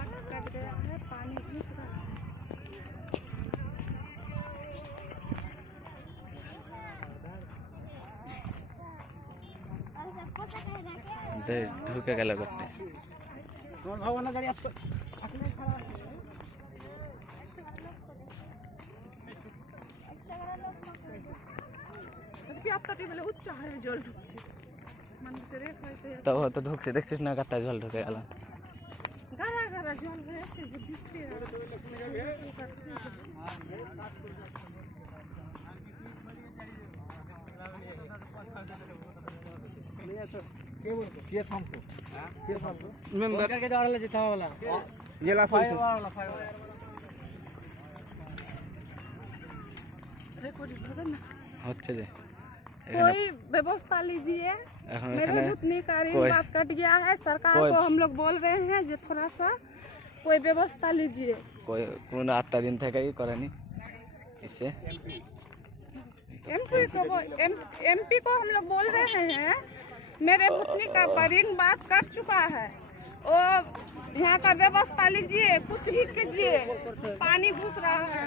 बाढ़ कट गया है, पानी घुस रहा है। ঢুকে গেল করতে তো তো ঢুকছে দেখছিস না গাতায় জল ঢুকে গেল হচ্ছে যে कोई व्यवस्था लीजिए। मेरे घुटने का रिंग बात कट गया है। सरकार को हम लोग बोल रहे हैं जो थोड़ा सा कोई व्यवस्था लीजिए। कोई कौन आता दिन थे कहीं करनी इससे एमपी को हम लोग बोल रहे हैं मेरे घुटने का रिंग बात कट चुका है, वो यहाँ का व्यवस्था लीजिए, कुछ भी कीजिए, पानी घुस रहा है।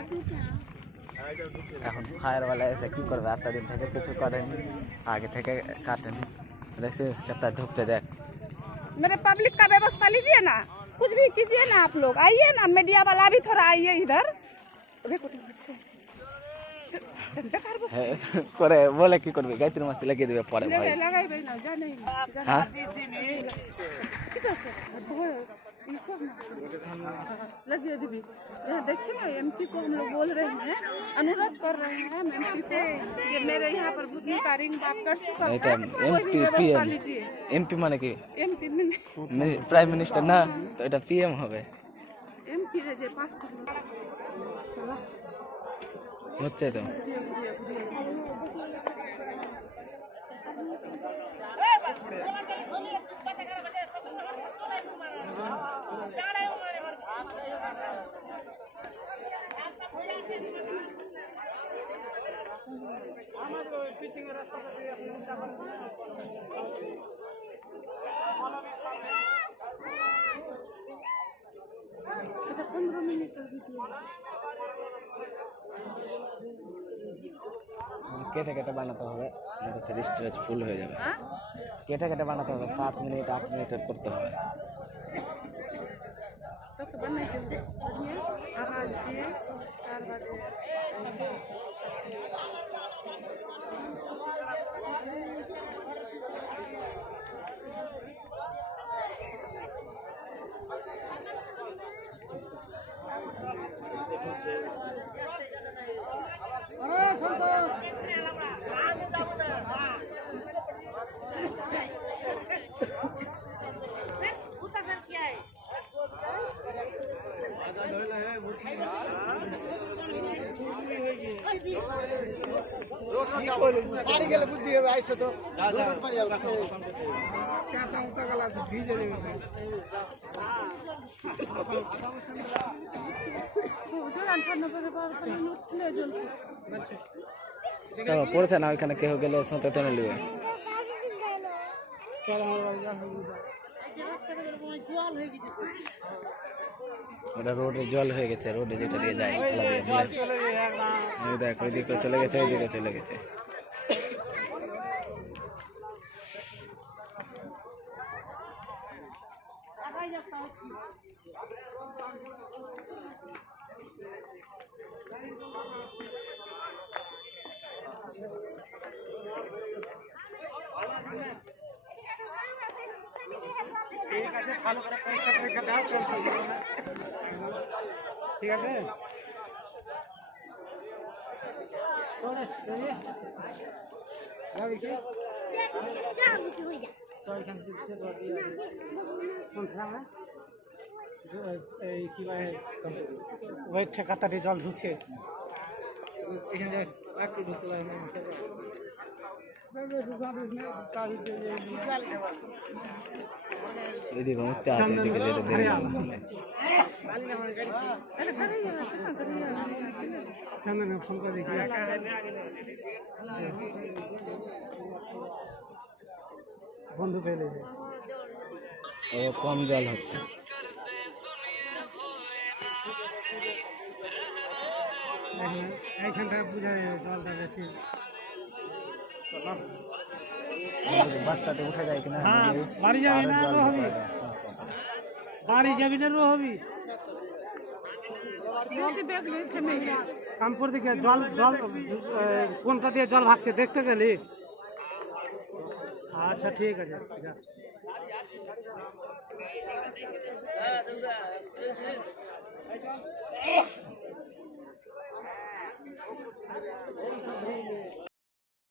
এখন ফায়ার वाला ऐसे কি করবে আটটা দিন থেকে কিছু করেনি আগে থেকে কাটেনি দেখছিস কত ঢুকছে দেখ मेरे पब्लिक का व्यवस्था लीजिए ना, कुछ भी कीजिए ना। आप लोग आइए ना, मीडिया वाला भी थोड़ा आइए इधर। করে বলে কি করবে গায়ত্রী মাছ লাগিয়ে দিবে পরে ভাই लगाइबे ना जाने हां लगिए दीदी। यहाँ देखिए ना, एमपी को हम लोग बोल रहे हैं, अनुरोध कर रहे हैं एमपी से कि मेरे यहाँ पर भूतनी का रिंग बात कर चुका है, एमपी व्यवस्था लीजिए। एमपी माने কি एमपी প্রাইম মিনিস্টার না তো এটা পিএম হবে एमपी रे जे पास कर হচ্ছে তো এটা 15 মিনিটের ভিডিও। কেটে কেটে বানাতে হবে না স্ট্রেচ ফুল হয়ে যাবে কেটে কেটে বানাতে হবে 7 মিনিট 8 মিনিটের করতে হবে तो बनाइए आवाज दिए 4 बजे। बुद्धि आइसो तो ভিজে পড়েছে না ওইখানে কেউ গেলে সাথে টেনে নিবে ওটা রোডে জল হয়ে গেছে রোডে যেটা দিয়ে যায় দেখ ওইদিকে চলে গেছে ওইদিকে চলে গেছে ঠিক আছে ভালো করে পরীক্ষা দাও ঠিক আছে ওই ঠেকাতারি জল ঢুকছে এখানে একটু ঢুকতে পারে না এদিকে হচ্ছে আছে এদিকে যেতে দেরি ফোন করে দেখি বন্ধু পেলে ও কম জল হচ্ছে এইখান থেকে বুঝা যায় জলটা বেশি। বস্তাতে উঠে যায় কিনা হ্যাঁ বাড়ি যাবি না রো হবি, বাড়ি যাবি না রো হবি। কামপুর দিকে জল জল কোনটা দিয়ে জল ভাগছে দেখতে গেলি? আচ্ছা ঠিক আছে যা।